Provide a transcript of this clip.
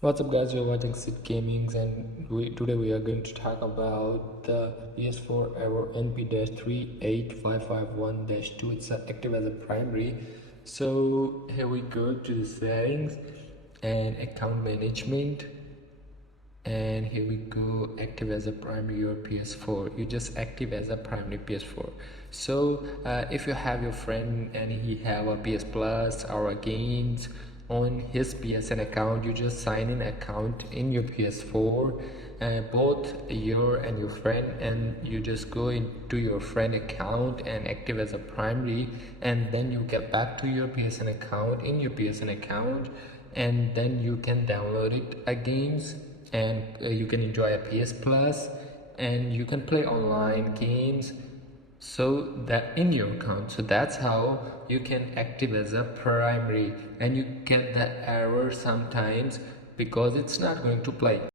What's up guys, you're watching Sid Gamings and today we are going to talk about the PS4 error NP-38551-2. It's active as a primary. So here we go to the settings and account management, and here we go, active as a primary your PS4. You just active as a primary PS4. So if you have your friend and he have a PS Plus or a games on his PSN account, you just sign in account in your PS4, both your and your friend, and you just go into your friend account and active as a primary, and then you get back to your PSN account in your PSN account, and then you can download it games, and you can enjoy a PS Plus, and you can play online games so that in your account. So that's how you can active as a primary, and you get that error sometimes because it's not going to play.